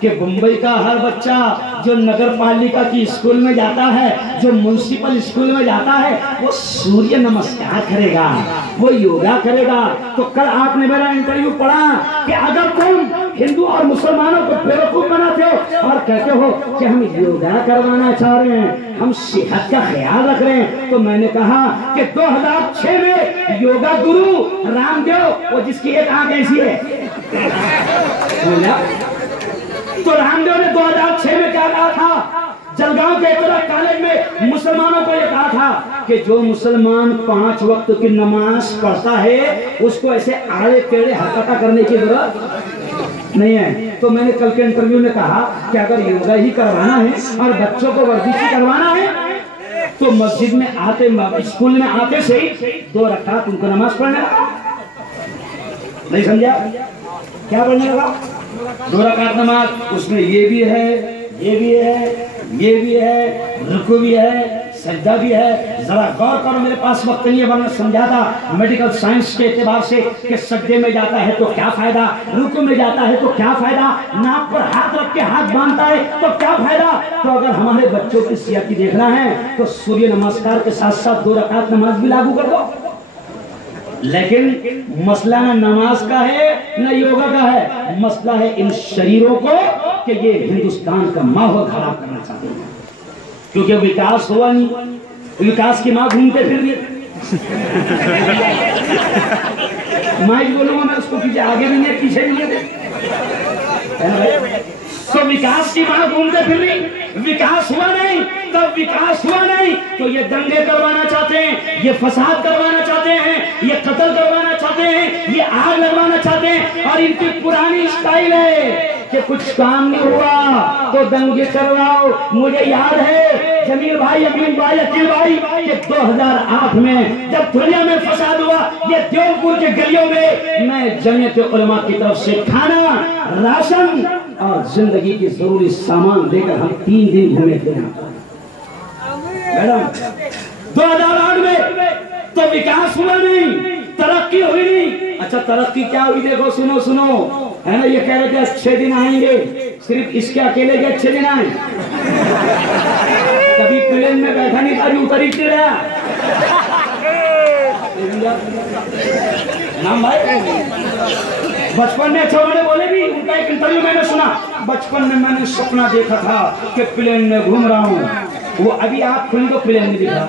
कि मुंबई का हर बच्चा जो नगर पालिका की स्कूल में जाता है, जो म्युनिसिपल स्कूल में जाता है, वो सूर्य नमस्कार करेगा, वो योगा करेगा। तो कल आपने मेरा इंटरव्यू पढ़ा कि अगर तुम हिंदू और मुसलमानों को बेवकूफ बनाते हो और कहते हो कि हम योगा करवाना चाह रहे हैं, हम सेहत का ख्याल रख रहे हैं, तो मैंने कहा कि 2006 में योगा गुरु रामदेव, वो जिसकी एक आंख ऐसी है, तो रामदेव ने 2006 में क्या कहा था? जलगांव के एक कॉलेज में मुसलमानों को यह कहा था कि जो मुसलमान 5 वक्त की नमाज पढ़ता है उसको ऐसे आड़े टेढ़े हरकत करने की जरूरत नहीं है। तो मैंने कल के इंटरव्यू में कहा कि अगर योगा ही करवाना है और बच्चों को वर्जिश ही करवाना है तो मस्जिद में आते, स्कूल में आते से ही 2 रकात उनको नमाज पढ़ने लगा। नहीं समझा? क्या पढ़ने लगा? 2 रकात नमाज, उसमें ये भी है, ये भी है, ये भी है, रुकू भी है, सजदा भी है। जरा गौर करो, मेरे पास वक्त नहीं है वरना समझा था मेडिकल साइंस के एतबार से कि सजदे में जाता है तो क्या फायदा, रुकू में जाता है तो क्या फायदा, नाक पर हाथ रख के हाथ बांधता है तो क्या फायदा। तो अगर हमारे बच्चों की सेहत देखना है तो सूर्य नमस्कार के साथ साथ 2 रकात नमाज भी लागू कर दो। लेकिन मसला न नमाज का है न योगा का है, मसला है इन शरीरों को कि ये हिंदुस्तान का माहौल खराब करना चाहते हैं, क्योंकि विकास हुआ नहीं। विकास की माँ घूमते फिर रही माइक बोलूंगा मैं, उसको पीछे आगे भी नहीं पीछे भी नहीं। तो विकास की माँ घूमते फिर रही, विकास हुआ नहीं, तब विकास हुआ नहीं तो ये दंगे करवाना चाहते हैं, ये फसाद करवाना चाहते हैं, ये कत्ल करवाना चाहते हैं, ये आग लगवाना चाहते हैं। और इनकी पुरानी स्टाइल है कि कुछ काम नहीं हुआ तो दंगे करवाओ। मुझे याद है जमीर भाई, अमीन भाई, अकील भाई कि 2008 में जब दुनिया में फसाद हुआ, ये देवपुर के गलियों में मैं जमीयत उलमा की तरफ से खाना, राशन और जिंदगी की जरूरी सामान लेकर हम 3 दिन घूमे थे मैडम। 2008 में तो विकास हुआ नहीं, तरक्की हुई नहीं। अच्छा तरक्की क्या हुई देखो, सुनो सुनो, है ना, ये कह रहे थे अच्छे दिन आएंगे, सिर्फ इसके अकेले के अच्छे दिन आए। कभी प्लेन में बैठा नहीं था, उतर ही रहा नाम भाई। बचपन में अच्छा उन्होंने बोले भी, उनका एक इंटरव्यू मैंने सुना, बचपन में मैंने सपना देखा था कि प्लेन में घूम रहा हूँ। वो अभी आप खुद को प्लेन में दिखा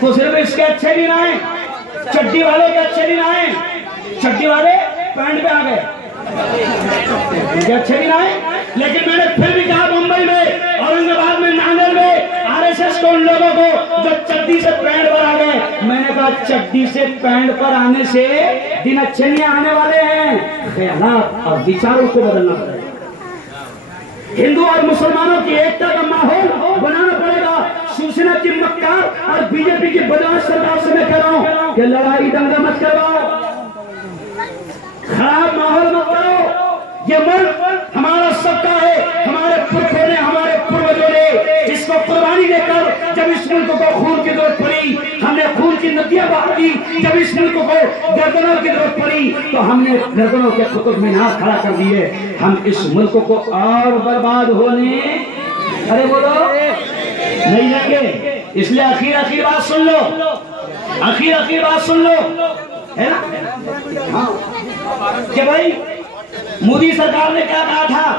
तो सिर्फ इसके अच्छे दिन आए, चड्डी वाले के अच्छे दिन आए, चड्डी वाले पैंट पे आ गए, अच्छे दिन आए। लेकिन मैंने फिर भी कहा मुंबई में, औरंगाबाद में, नांदेड़ में आरएसएस को, उन लोगों को जो चड्डी से पैंट पर आ गए, मैंने कहा चड्डी से पैंट पर आने से दिन अच्छे नहीं आने वाले हैं, ख्यालात और विचारों को बदलना पड़ेगा। हिंदू और मुसलमानों की एकता का माहौल बनाना पड़ेगा। शिवसेना की मक्कार और बीजेपी की बदमाश सरकार से मैं कह रहा हूं कि लड़ाई दंगा मत करवाओ, खराब माहौल मत करो। ये मुल्क हमारा सबका है, हमारे पुरखों ने, हमारे पूर्वजों ने जिसको कुर्बानी देकर जब इस मुल्क को खून की जरूरत पड़ी, हमने खून की नदियां बहा दी। जब इस मुल्क को गर्दनों की जरूरत पड़ी तो हमने गर्दनों के कुतुब मीनार खड़ा कर दिए। हम इस मुल्क को और बर्बाद होने, अरे बोलो, नहीं देंगे। इसलिए आखिर बात सुन लो, आखिर बात सुन लो, है ना। हाँ कि भाई मोदी सरकार ने क्या कहा था,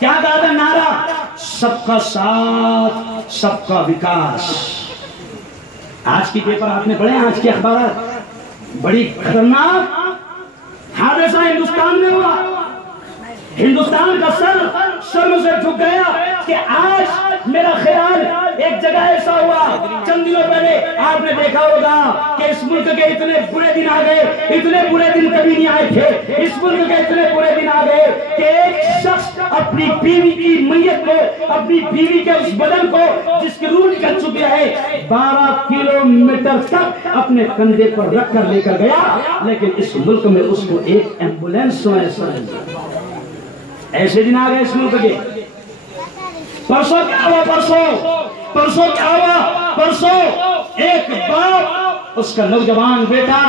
क्या कहा था नारा, सबका साथ सबका विकास। आज की पेपर आपने पढ़े, आज के अखबार, बड़ी खतरनाक हादसा हिंदुस्तान में हुआ। हिंदुस्तान का सर शर्म से झुक गया कि आज मेरा ख्याल एक जगह ऐसा हुआ, चंद दिनों पहले आपने देखा होगा कि इस मुल्क के इतने बुरे दिन आ गए, इतने बुरे दिन कभी नहीं आए थे। इस मुल्क के इतने बुरे दिन आ गए कि एक शख्स अपनी बीवी की मैयत को, अपनी बीवी के उस बदन को जिसकी रूह निकल चुकी है, 12 किलोमीटर तक अपने कंधे पर रख कर लेकर गया, लेकिन इस मुल्क में उसको एक एम्बुलेंस ऐसे दिन आ गए इस मुल्क के। परसों क्या हुआ, परसों क्या हुआ, परसों एक बाप, उसका नौजवान बेटा,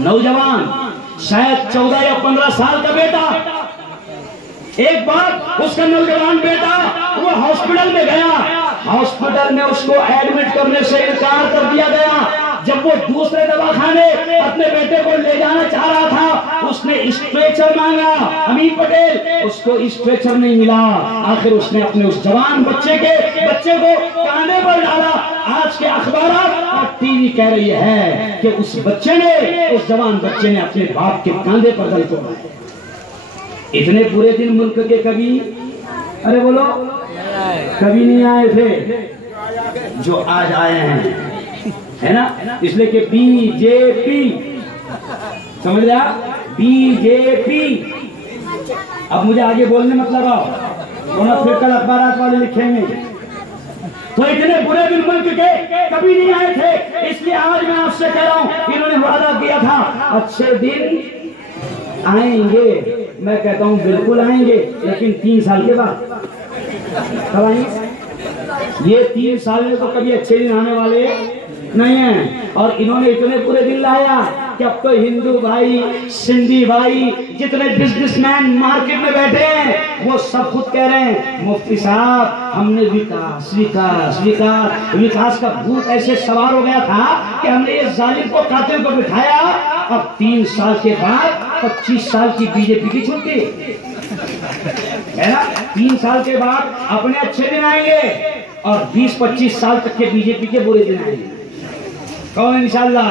नौजवान शायद 14 या 15 साल का बेटा, एक बार उसका नौजवान बेटा वो हॉस्पिटल में गया, हॉस्पिटल में उसको एडमिट करने से इनकार कर दिया गया। जब वो दूसरे दवाखाने अपने बेटे को ले जाना चाह रहा था, उसने स्ट्रेचर मांगा, अमीर पटेल, उसको स्ट्रेचर नहीं मिला। आखिर उसने अपने उस जवान बच्चे को कांधे पर डाला। आज के अखबार और टीवी कह रही है कि उस जवान बच्चे ने अपने बाप के कांधे पर दल तोड़ा। इतने बुरे दिन मुल्क के कभी, अरे बोलो, कभी नहीं आए थे जो आज आए हैं, है ना। इसलिए कि बीजेपी, समझ रहा, बीजेपी। अब मुझे आगे बोलने मत लगाओ, फिर कल अखबार वाले लिखेंगे। तो इतने बुरे दिन मुल्क के कभी नहीं आए थे, इसलिए आज मैं आपसे कह रहा हूं, इन्होंने वादा किया था अच्छे दिन आएंगे। मैं कहता हूं बिल्कुल आएंगे, लेकिन 3 साल के बाद। कब आएंगे? ये 3 साल में तो कभी अच्छे दिन आने वाले नहीं है। और इन्होंने इतने पूरे दिन लाया कि अब तो हिंदू भाई, सिंधी भाई, जितने बिजनेसमैन मार्केट में बैठे हैं, वो सब खुद कह रहे हैं, मुफ्ती साहब हमने विकास विकास विकास विकास का भूत ऐसे सवार हो गया था कि हमने इस जालिम को, कातिल को बिठाया। अब 3 साल के बाद 25 साल की बीजेपी की छुट्टी है ना। 3 साल के बाद अपने अच्छे दिन आएंगे और 20-25 साल तक के बीजेपी के बुरे दिन आएंगे। कौन इंशाल्लाह?